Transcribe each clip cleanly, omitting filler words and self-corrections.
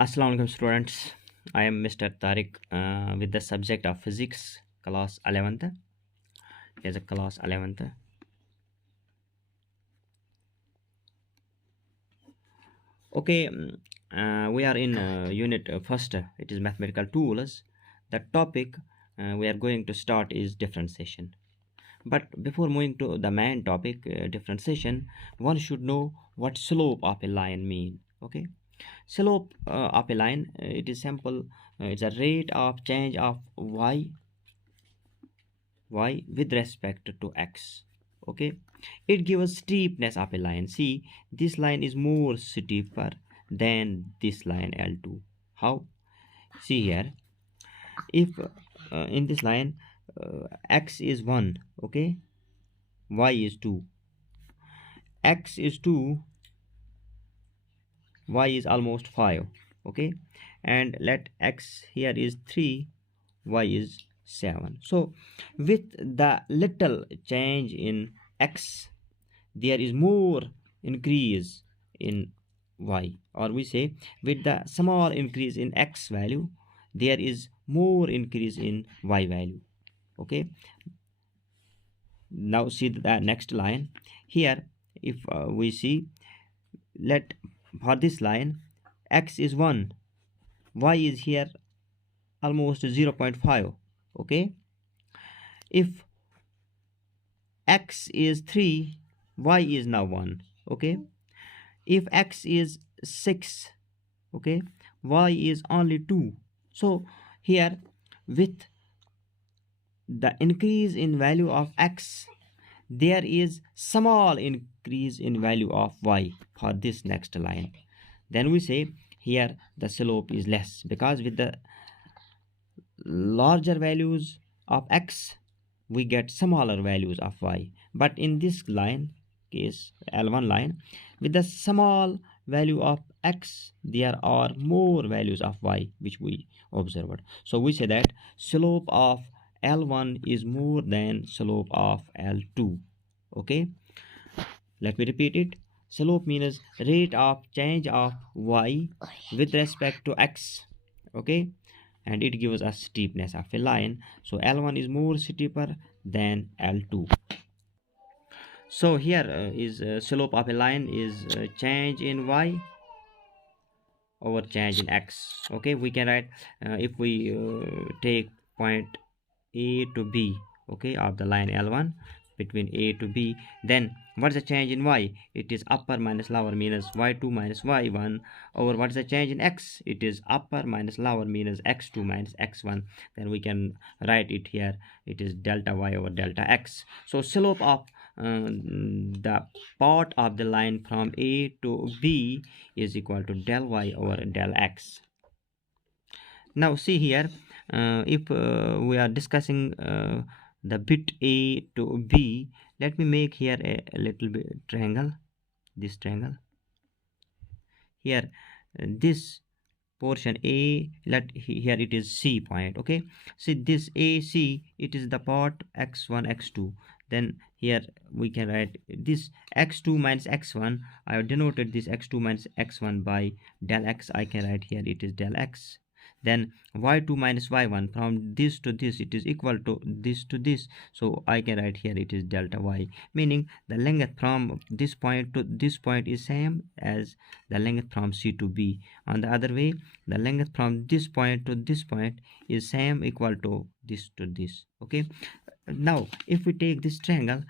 Assalamu alaikum students. I am Mr. Tariq with the subject of physics class 11th. Here's a class 11th. Okay, we are in unit first. It is mathematical tools. The topic we are going to start is differentiation. But before moving to the main topic, differentiation, one should know what slope of a line mean. Okay, slope of a line, it is simple. It's a rate of change of y with respect to x. Okay, it gives steepness of a line. See, this line is more steeper than this line L2. How? See here, if in this line x is 1, okay, y is 2, x is 2, y is almost 5, okay, and let x here is 3, y is 7. So with the little change in x, there is more increase in y, or we say with the small increase in x value, there is more increase in y value. Okay, now see the next line here. If we see, let for this line x is 1, y is here almost 0.5. Okay, if x is 3, y is now 1. Okay, if x is 6, okay, y is only 2. So here, with the increase in value of x, there is small increase in value of y for this next line. Then we say here the slope is less, because with the larger values of x, we get smaller values of y. But in this line case, L1 line, with the small value of x, there are more values of y which we observed. So we say that slope of L1 is more than slope of L2. Okay, let me repeat it. Slope means rate of change of y with respect to x. Okay, and it gives us steepness of a line. So L1 is more steeper than L2. So here is slope of a line is change in y over change in x. Okay, we can write if we take point A to B, okay, of the line L1 between A to B, then what's the change in y? It is upper minus lower, means y2 minus y1, over what's the change in x? It is upper minus lower, means x2 minus x1. Then we can write it here, it is delta y over delta x. So slope of the part of the line from A to B is equal to del y over del x. Now see here, if we are discussing the bit A to B, let me make here a little bit triangle, this triangle here, this portion A, let here it is C point. Okay, see this AC, it is the part x1 x2. Then here we can write this x2 minus x1. I have denoted this x2 minus x1 by del x. I can write here it is del x. Then y2 minus y1, from this to this it is equal to this to this, so I can write here it is delta y, meaning the length from this point to this point is same as the length from C to B. On the other way, the length from this point to this point is same, equal to this to this. Okay, now if we take this triangle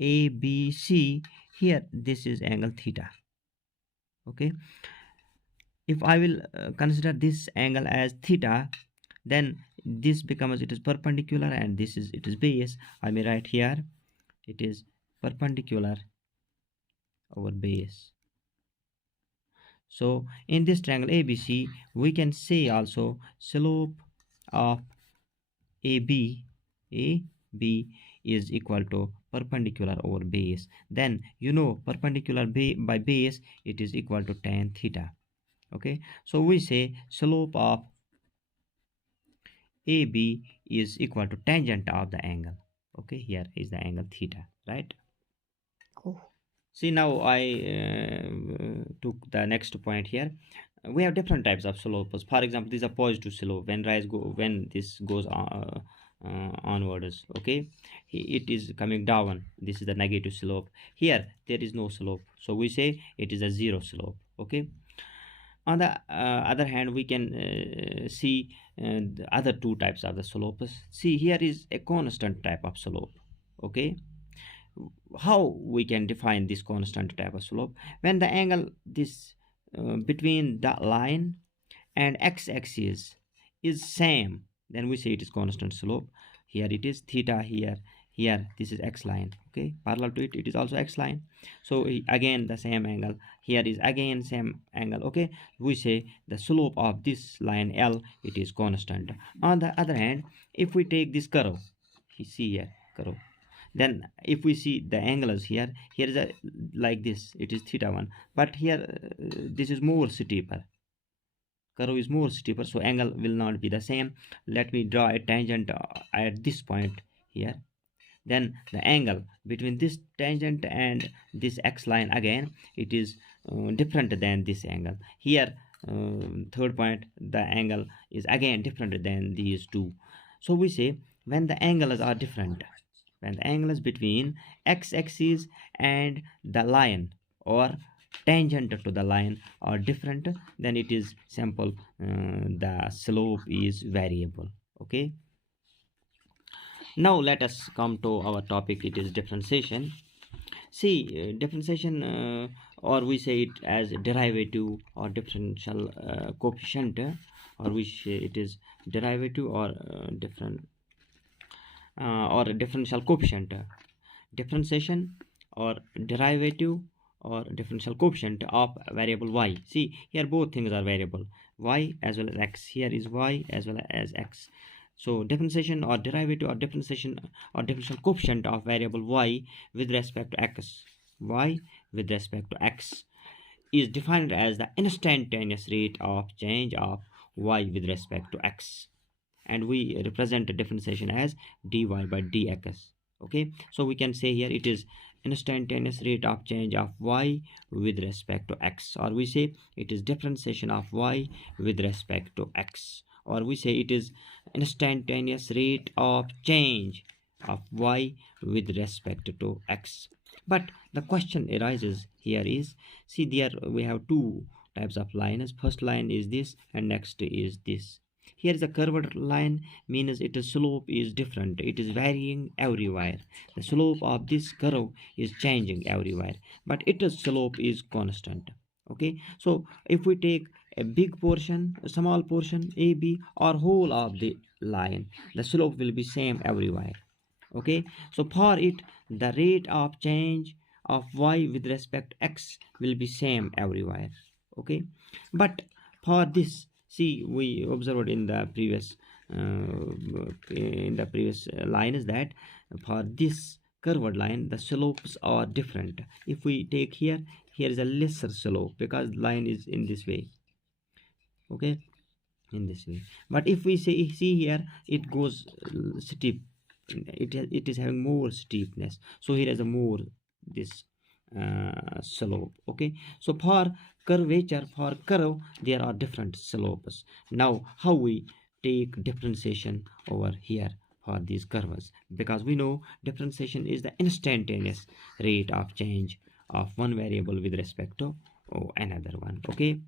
ABC, here this is angle theta. Okay, if I will consider this angle as theta, then this becomes, it is perpendicular, and this is, it is base. I may write here it is perpendicular over base. So in this triangle ABC, we can say also slope of AB is equal to perpendicular over base. Then you know perpendicular by base, it is equal to tan theta. Okay, so we say slope of AB is equal to tangent of the angle. Okay, here is the angle theta, right? Oh. See, now I took the next point here. We have different types of slopes. For example, this is a positive slope when this goes onwards. Okay, it is coming down. This is the negative slope. Here there is no slope, so we say it is a zero slope. Okay. On the other hand, we can see the other two types of the slopes. See, here is a constant type of slope. Okay, how we can define this constant type of slope? When the angle this between the line and x-axis is same, then we say it is constant slope. Here it is theta, here this is x line. Okay, parallel to it, it is also x line. So again the same angle, here is again same angle. Okay, we say the slope of this line L, it is constant. On the other hand, if we take this curve, you see here curve, then if we see the angles here, here is a like this, it is theta 1, but here this is more steeper, curve is more steeper, so angle will not be the same. Let me draw a tangent at this point here, then the angle between this tangent and this x line, again it is different than this angle here. Third point, the angle is again different than these two. So we say when the angles are different, when the angles between x-axis and the line or tangent to the line are different, then it is simple, the slope is variable. Okay, now let us come to our topic, it is differentiation. See, differentiation, or we say it as derivative or differential coefficient, or we say it is derivative or differential coefficient. Differentiation or derivative or differential coefficient of variable y. See, here both things are variable, y as well as x. Here is y as well as x. So differentiation or derivative or differentiation or differential coefficient of variable y with respect to x, y with respect to x, is defined as the instantaneous rate of change of y with respect to x, and we represent the differentiation as dy by dx. Okay, so we can say here it is instantaneous rate of change of y with respect to x, or we say it is differentiation of y with respect to x, or we say it is instantaneous rate of change of y with respect to x. But the question arises here is, see, there we have two types of lines. First line is this and next is this. Here is a curved line, means its slope is different, it is varying everywhere. The slope of this curve is changing everywhere, but its slope is constant. Okay, so if we take a big portion, a small portion, AB, or whole of the line, the slope will be same everywhere. Okay, so for it, the rate of change of y with respect to x will be same everywhere. Okay, but for this, see, we observed in the previous line is that for this curved line the slopes are different. If we take here, here is a lesser slope because line is in this way. Okay, in this way, but if we see here, it goes steep, it is having more steepness, so here is a more this slope. Okay, so for curvature, for curve, there are different slopes. Now how we take differentiation over here for these curves, because we know differentiation is the instantaneous rate of change of one variable with respect to another one. Okay,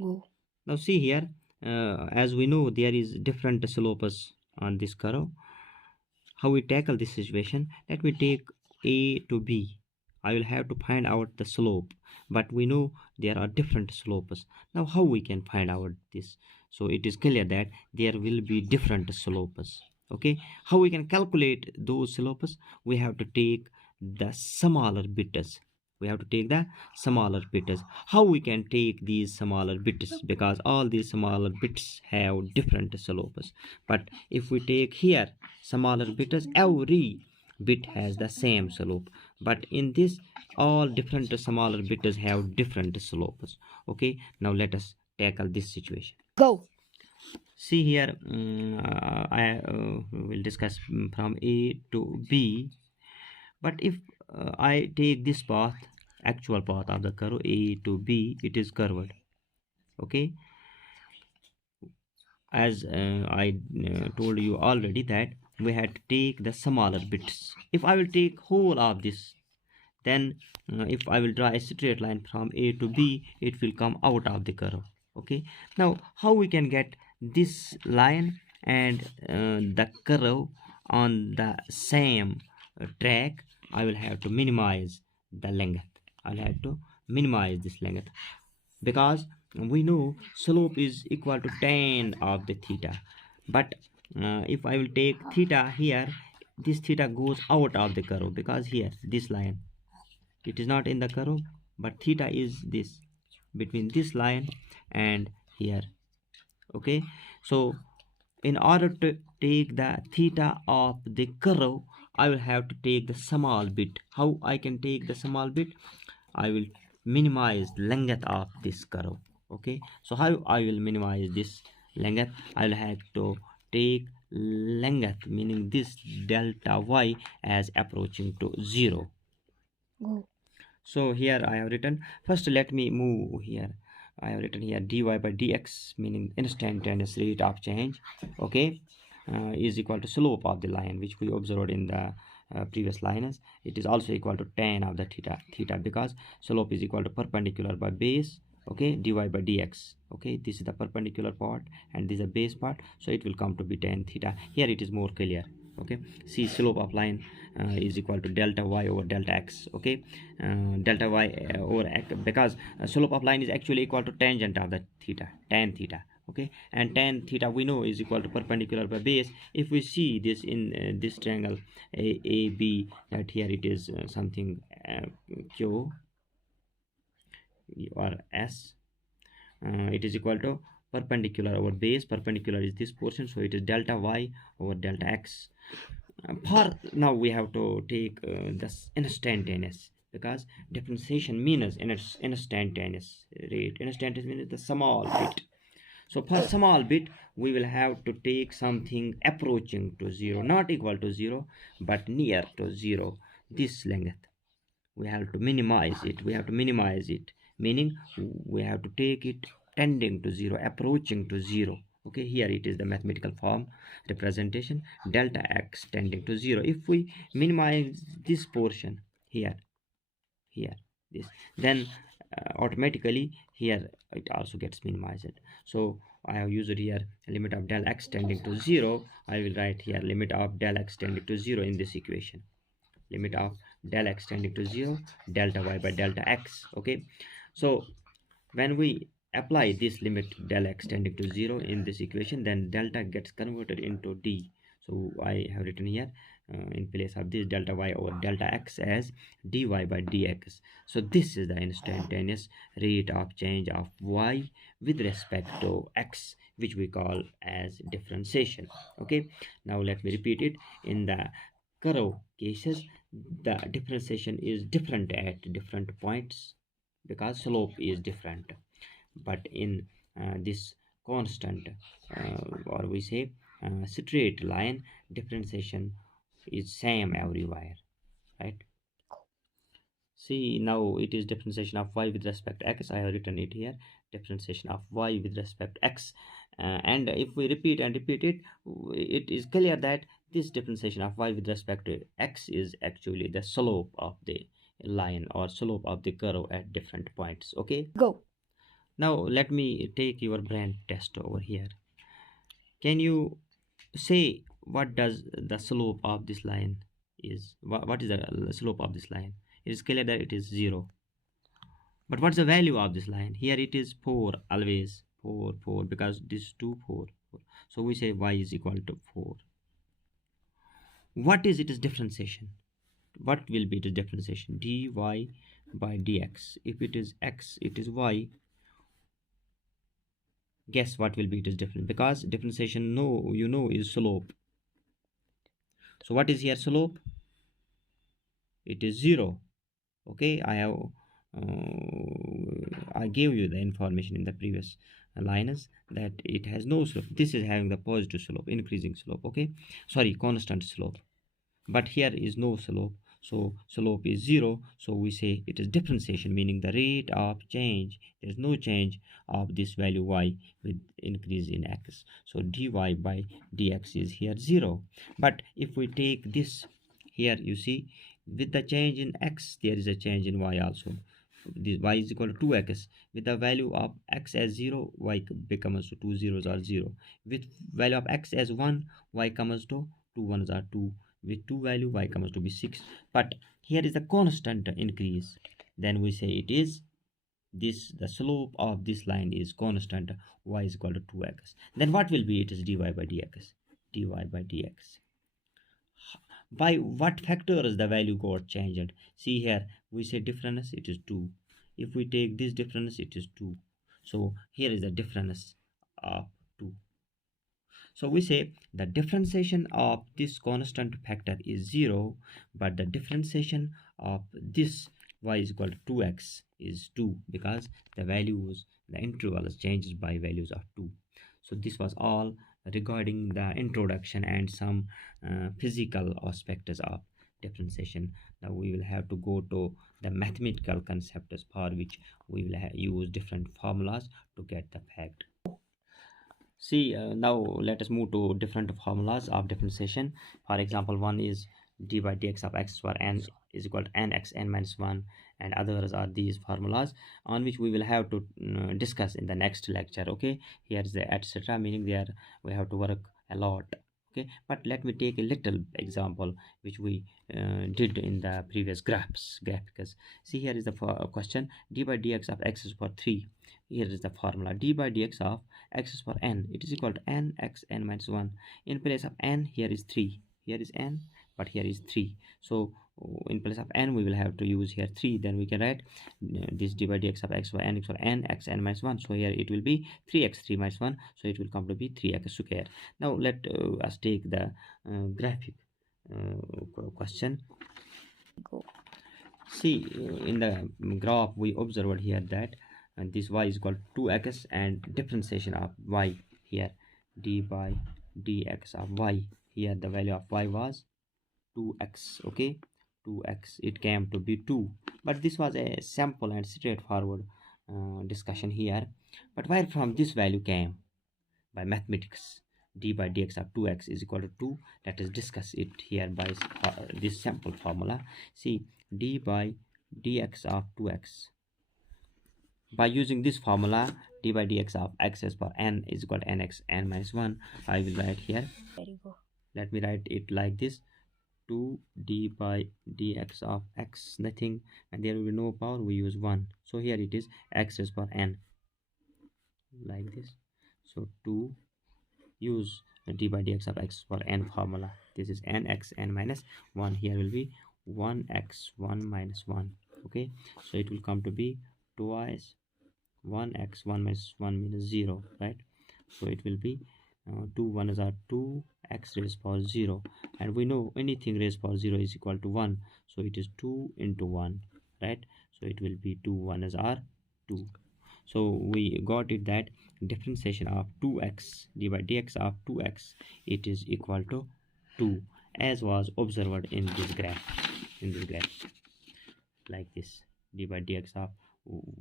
Oh. now see here, as we know there is different slopes on this curve. How we tackle this situation? Let me take A to B. I will have to find out the slope, but we know there are different slopes. Now how we can find out this? So it is clear that there will be different slopes. Okay, how we can calculate those slopes? We have to take the smaller bits. We have to take the smaller bits. How we can take these smaller bits? Because all these smaller bits have different slopes. But if we take here smaller bits, every bit has the same slope, but in this all different smaller bits have different slopes. Okay, now let us tackle this situation. Go. See here, I will discuss from A to B, but if I take this path, actual path of the curve A to B, it is curved. Okay, as I told you already that we had to take the smaller bits. If I will take whole of this, then if I will draw a straight line from A to B, it will come out of the curve. Okay, now how we can get this line and the curve on the same track? I will have to minimize the length. I'll have to minimize this length, because we know slope is equal to tan of the theta. But if I will take theta here, this theta goes out of the curve, because here this line, it is not in the curve, but theta is this, between this line and here. Okay, so in order to take the theta of the curve, I will have to take the small bit. How I can take the small bit? I will minimize length of this curve. Okay, so how I will minimize this length? I will have to take length, meaning this delta y, as approaching to 0. So here I have written, first let me move here. I have written here dy by dx, meaning instantaneous rate of change. Okay, is equal to slope of the line, which we observed in the previous lines. It is also equal to tan of the theta, because slope is equal to perpendicular by base. Okay, dy by dx. Okay, this is the perpendicular part and this is the base part, so it will come to be tan theta. Here it is more clear. Okay, see, slope of line is equal to delta y over delta x. Okay, delta y over x, because slope of line is actually equal to tangent of the theta, tan theta. Okay, and tan theta we know is equal to perpendicular by base. If we see this in this triangle AB, that here it is something Q or S, it is equal to perpendicular over base. Perpendicular is this portion, so it is delta y over delta x. For now we have to take this instantaneous, because differentiation means instantaneous rate. Instantaneous means the small bit. So for small bit we will have to take something approaching to 0, not equal to 0 but near to 0. This length we have to minimize it, meaning we have to take it tending to 0, approaching to 0. Okay, here it is the mathematical form representation, delta x tending to 0. If we minimize this portion here, this, then automatically here it also gets minimized. So I have used here limit of del x tending to 0. I will write here limit of del x tending to 0 in this equation. Limit of del x tending to 0, delta y by delta x. Okay, so when we apply this limit del x tending to 0 in this equation, then delta gets converted into d. So I have written here in place of this delta y over delta x as dy by dx. So this is the instantaneous rate of change of y with respect to x, which we call as differentiation. Okay, now let me repeat it. In the curve cases, the differentiation is different at different points, because slope is different. But in this constant or we say straight line, differentiation is same everywhere, right? See, now it is differentiation of y with respect to x. I have written it here, differentiation of y with respect to x. And if we repeat and repeat it, it is clear that this differentiation of y with respect to x is actually the slope of the line or slope of the curve at different points. Okay, go. Now let me take your brain test over here. Can you say what does the slope of this line is? What is the slope of this line? It is clear that it is 0. But what's the value of this line? Here it is 4, always 4, 4, because this 2, 4, 4. So we say y is equal to 4. What is its differentiation? What will be the differentiation? dy by dx. If it is x, it is y. Guess what will be its difference? Because differentiation, no, you know, is slope. So what is here slope? It is 0. Okay, I gave you the information in the previous lines that it has no slope. This is having the positive slope, increasing slope. Okay, sorry, constant slope. But here is no slope, so slope is 0, so we say it is differentiation, meaning the rate of change. There is no change of this value y with increase in x, so dy by dx is here 0. But if we take this here, you see, with the change in x there is a change in y also. This y is equal to 2x. With the value of x as 0, y becomes to 2 zeros are 0. With value of x as 1, y comes to 2 ones are 2. With 2 value, y comes to be 6. But here is a constant increase, then we say it is this, the slope of this line is constant, y is equal to 2x. Then what will be? It is dy by dx. dy by dx. By what factors the value got changed? See here, we say difference, it is 2. If we take this difference, it is 2. So here is the difference of 2. So we say the differentiation of this constant factor is 0, but the differentiation of this y is equal to 2x is 2, because the values, the interval changes by values of 2. So this was all regarding the introduction and some physical aspects of differentiation. Now we will have to go to the mathematical concepts, for which we will use different formulas to get the fact. See, now let us move to different formulas of differentiation. For example, one is d by dx of x for n is equal to nx n minus 1, and others are these formulas on which we will have to discuss in the next lecture. Okay, here is the etc, meaning there we have to work a lot. Okay, but let me take a little example which we did in the previous graphics. See, here is the question: d by dx of x is for 3. Here is the formula: d by dx of x is for n, it is equal to n x n minus 1. In place of n, here is 3, here is n, but here is 3. So in place of n we will have to use here 3. Then we can write this d by dx of x by n equal to n x n minus 1. So here it will be 3x 3 minus 1, so it will come to be 3x square. Now let us take the graphic question. See, in the graph we observed here that this y is equal to 2x, and differentiation of y here d by dx of y, here the value of y was 2x. Okay, 2x, it came to be 2, but this was a simple and straightforward discussion here. But where from this value came? By mathematics. D by dx of 2x is equal to 2. Let us discuss it here by this simple formula. See, d by dx of 2x, by using this formula, d by dx of x is for n is equal to nx n minus 1. I will write here, let me write it like this: 2 d by dx of x, nothing, and there will be no power, we use 1. So here it is x is for n, like this. So 2, use d by dx of x for n formula. This is nx n minus 1. Here will be 1x 1 minus 1. Okay, so it will come to be twice 1x 1 minus 1 minus 0, right? So it will be 2 1s are 2, x raised power 0, and we know anything raised power 0 is equal to 1, so it is 2 into 1, right? So it will be 2 1s are 2. So we got it that differentiation of 2x d by dx of 2x, it is equal to 2, as was observed in this graph, like this: d by dx of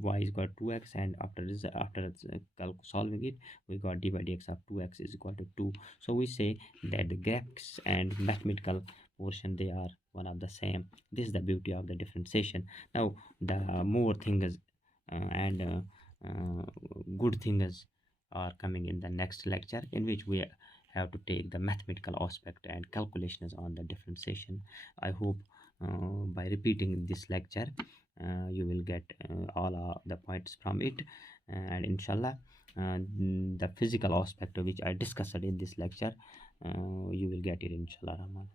y is equal to 2x, and after this, after solving it, we got d by dx of 2x is equal to 2. So we say that the graphics and mathematical portion, they are one of the same. This is the beauty of the differentiation. Now the more things and good things are coming in the next lecture, in which we have to take the mathematical aspect and calculations on the differentiation. I hope by repeating this lecture you will get all the points from it, and inshallah the physical aspect which I discussed in this lecture you will get it, inshallah Rahman.